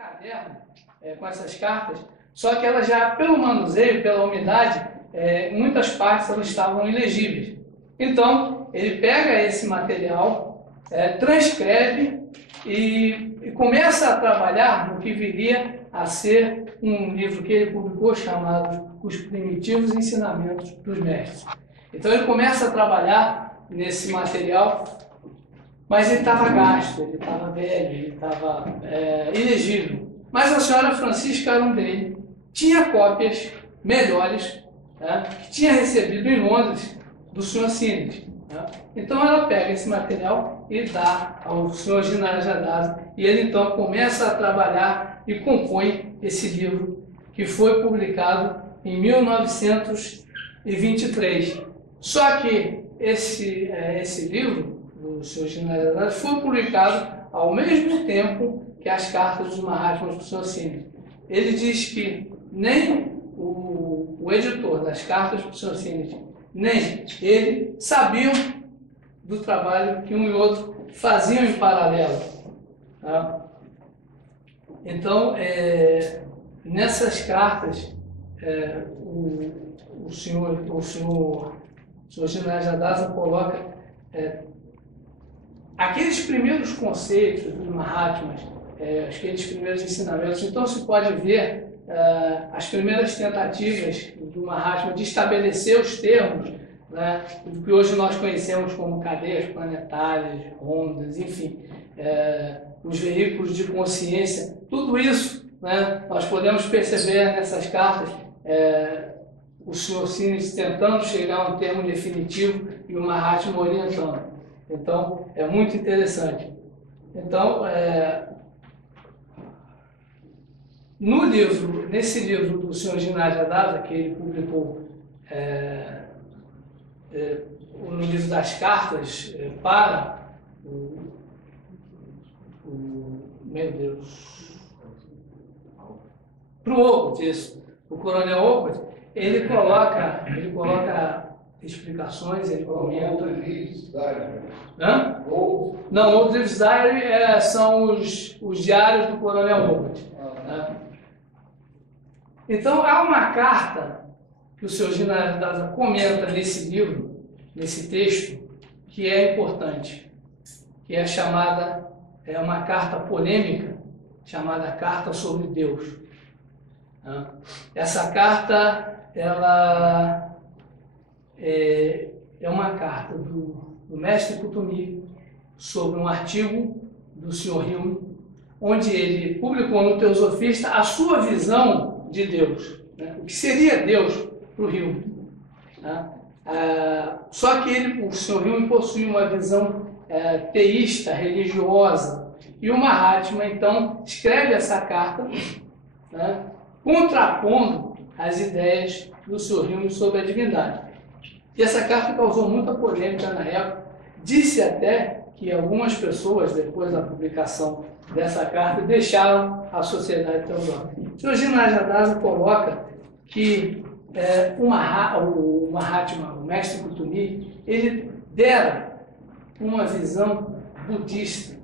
caderno com essas cartas, só que elas já, pelo manuseio, pela umidade, muitas partes elas estavam ilegíveis. Então, ele pega esse material, transcreve e começa a trabalhar no que viria a ser um livro que ele publicou chamado Os Primitivos Ensinamentos dos Mestres. Então, ele começa a trabalhar nesse material, mas ele estava gasto, ele estava velho, ele estava ilegível. Mas a senhora Francisca Aron dele tinha cópias melhores, que tinha recebido em Londres do Sr. Sinnett. Então ela pega esse material e dá ao Sr. Ginásio Adasa, e ele então começa a trabalhar e compõe esse livro, que foi publicado em 1923. Só que esse livro do Sr. Ginásio Adasa foi publicado ao mesmo tempo que as cartas dos Mahatmas do Sr. Sinnett. Ele diz que nem o editor das cartas do Sr. Sinnett, nem ele sabiam do trabalho que um e outro faziam em paralelo. Então, nessas cartas, o senhor Ginásio Adasa coloca aqueles primeiros conceitos dos Mahatmas, aqueles primeiros ensinamentos. Então, se pode ver as primeiras tentativas do Mahatma de estabelecer os termos, do que hoje nós conhecemos como cadeias planetárias, ondas, enfim, os veículos de consciência. Tudo isso nós podemos perceber nessas cartas, o Sr. Sinnett tentando chegar a um termo definitivo e o Mahatma orientando. Então, é muito interessante. Então, nesse livro do Sr. Ginásio Adasa, que ele publicou no livro das cartas para para o Olcott, isso, o Coronel Olcott, ele coloca explicações, ele comenta. Não, Old Drift's Diary são os diários do Coronel Olcott. Então, há uma carta que o Sr. Ginásio Adasa comenta nesse livro, nesse texto, que é importante, que é uma carta polêmica, chamada Carta sobre Deus. Essa carta, ela é uma carta do mestre Kuthumi sobre um artigo do Sr. Hume, onde ele publicou no Teosofista a sua visão de Deus, o que seria Deus para o Hume. Só que o Sr. Hume possui uma visão teísta, religiosa, e o Mahatma então escreve essa carta, contrapondo as ideias do Sr. Hume sobre a divindade. E essa carta causou muita polêmica na época. Disse até que algumas pessoas, depois da publicação dessa carta, deixaram a Sociedade Teosófica. O Sr. Ginásio Adasa coloca que o Mahatma, o mestre Kuthumi, ele dera uma visão budista,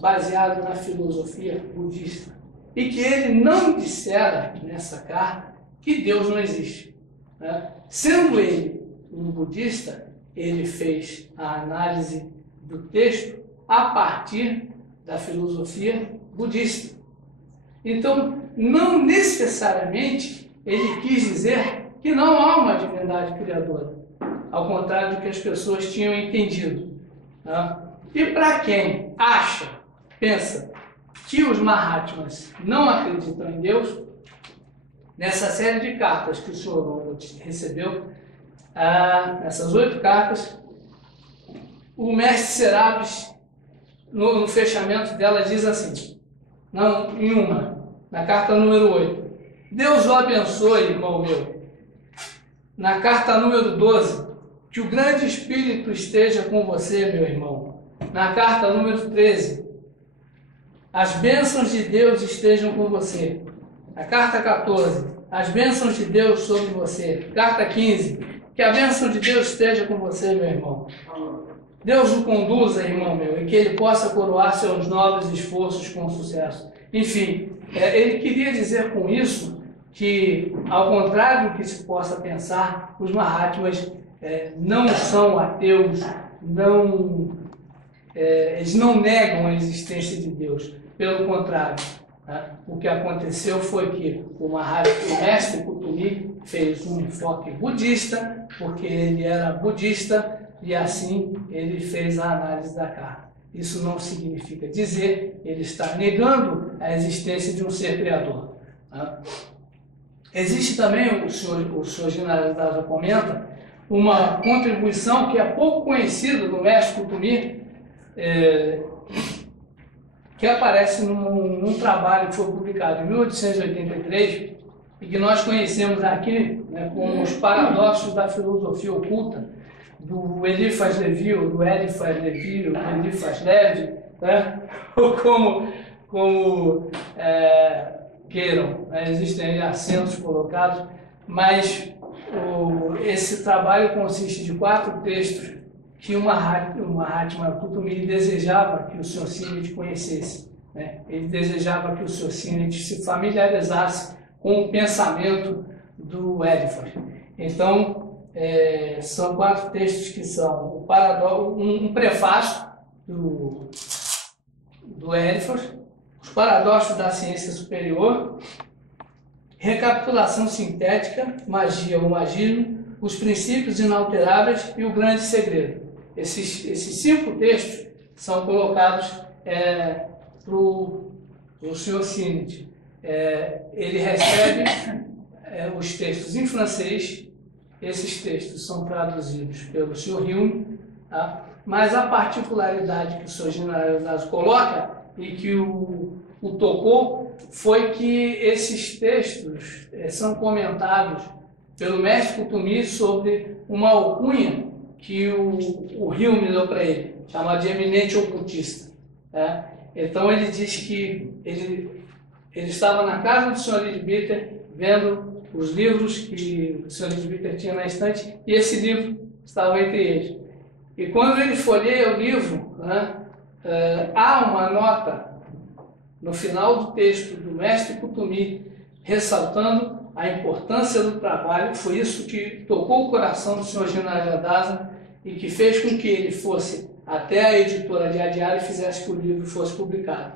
baseada na filosofia budista, e que ele não dissera nessa carta que Deus não existe. Sendo ele um budista, ele fez a análise do texto a partir da filosofia budista. Então, não necessariamente ele quis dizer que não há uma divindade criadora, ao contrário do que as pessoas tinham entendido. E para quem pensa que os Mahatmas não acreditam em Deus, nessa série de cartas que o Sr. Olcott recebeu, essas 8 cartas, o mestre Serapis, no fechamento dela, diz assim, na carta número 8, Deus o abençoe, irmão meu. Na carta número 12, que o grande Espírito esteja com você, meu irmão. Na carta número 13, as bênçãos de Deus estejam com você. Na carta 14, as bênçãos de Deus sobre você. Carta 15, que a bênção de Deus esteja com você, meu irmão. Deus o conduza, irmão meu, e que ele possa coroar seus nobres esforços com sucesso. Enfim, ele queria dizer com isso que, ao contrário do que se possa pensar, os Mahatmas não são ateus, eles não negam a existência de Deus. Pelo contrário, né? O que aconteceu foi que o mestre Kutumi fez um enfoque budista, porque ele era budista, e assim ele fez a análise da carta. Isso não significa dizer ele está negando a existência de um ser criador. Né? Existe também, o senhor Ginarada comenta, uma contribuição que é pouco conhecida do mestre Kutumi, que aparece num trabalho que foi publicado em 1883 e que nós conhecemos aqui, né, como os paradoxos da filosofia oculta, do Eliphas Levi, ou do Eliphas Levi, ou do Eliphas Levi, né? Ou como queiram, né? Existem aí acentos colocados, mas esse trabalho consiste de 4 textos que o Mahatma Kutumi desejava que o Sr. Sinnet conhecesse. Né? Ele desejava que o Sr. Sinnet se familiarizasse com o pensamento do Eliphas. Então, são 4 textos que são um prefácio do Eliphas, os paradoxos da ciência superior, recapitulação sintética, magia ou magismo, os princípios inalteráveis e o grande segredo. Esses 5 textos são colocados para o Sr. Sinnet. Ele recebe os textos em francês. Esses textos são traduzidos pelo Sr. Hume, tá? Mas a particularidade que o Sr. Ginarada coloca e que o tocou foi que esses textos são comentados pelo mestre Kutumi sobre uma alcunha que o Hume deu para ele, chamado de eminente ocultista. Né? Então ele diz que ele estava na casa do Sr. Leadbeater vendo os livros que o Sr. Leadbeater tinha na estante, e esse livro estava entre eles. E quando ele folheia o livro, né, há uma nota no final do texto do mestre Kutumi ressaltando a importância do trabalho. Foi isso que tocou o coração do Sr. Ginarada e que fez com que ele fosse até a editora de Adyar e fizesse que o livro fosse publicado.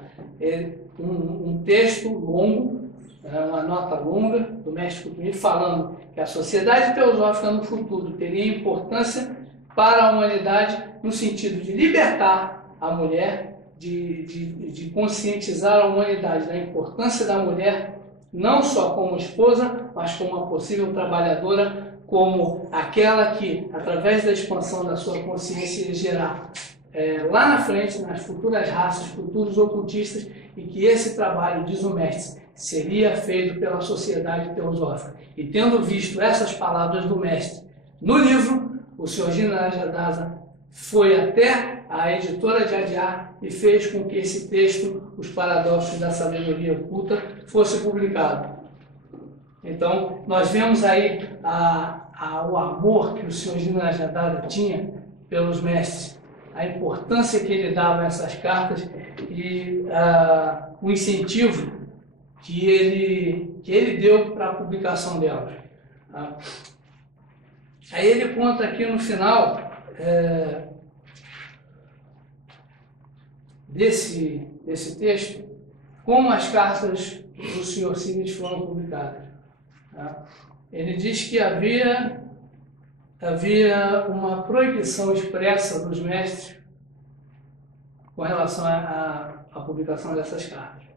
Um texto longo, uma nota longa do mestre Kutumi falando que a sociedade teosófica no futuro teria importância para a humanidade no sentido de libertar a mulher, de conscientizar a humanidade da importância da mulher, não só como esposa, mas como uma possível trabalhadora, como aquela que, através da expansão da sua consciência, ia gerar lá na frente, nas futuras raças, futuros ocultistas, e que esse trabalho, diz o mestre, seria feito pela sociedade teosófica. E tendo visto essas palavras do mestre no livro, o Sr. Ginarada foi até a editora de Adyar e fez com que esse texto, Os Paradoxos da Sabedoria Oculta, fosse publicado. Então, nós vemos aí o amor que o Sr. Ginarada tinha pelos mestres, a importância que ele dava a essas cartas e o incentivo que ele deu para a publicação delas. Aí ele conta aqui no final desse texto como as cartas do Sr. Sinnet foram publicadas. Ele diz que havia uma proibição expressa dos mestres com relação à publicação dessas cartas.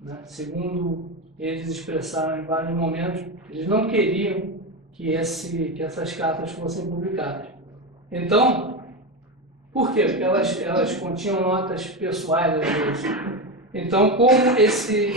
Né? Segundo eles expressaram em vários momentos, eles não queriam que essas cartas fossem publicadas. Então, por quê? Porque elas continham notas pessoais às vezes. Então, como esse